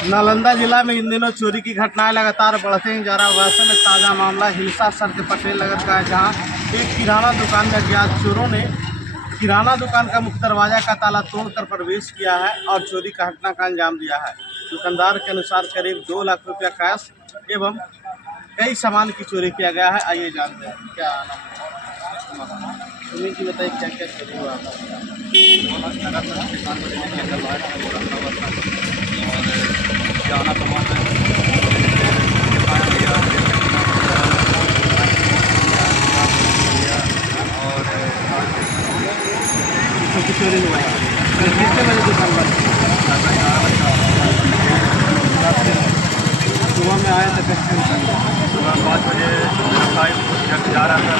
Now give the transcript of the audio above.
नालंदा जिला में इन दिनों चोरी की घटनाएं लगातार बढ़ते ही जा रहा है। वैसे में ताज़ा मामला हिलसा सर के पटेल नगर का है, जहां एक किराना दुकान में अज्ञात चोरों ने किराना दुकान का मुख्य दरवाजा का ताला तोड़कर प्रवेश किया है और चोरी का घटना का अंजाम दिया है। दुकानदार के अनुसार करीब 2 लाख रुपया कैश एवं कई सामान की चोरी किया गया है। आइए जानते हैं क्या सुनील जी, बताइए क्या क्या चोरी हुआ चोरी हुआ है? कितने बजे दुकान बंद? सुबह में आए थे कैसे? सुबह 5 बजे जब जा रहा था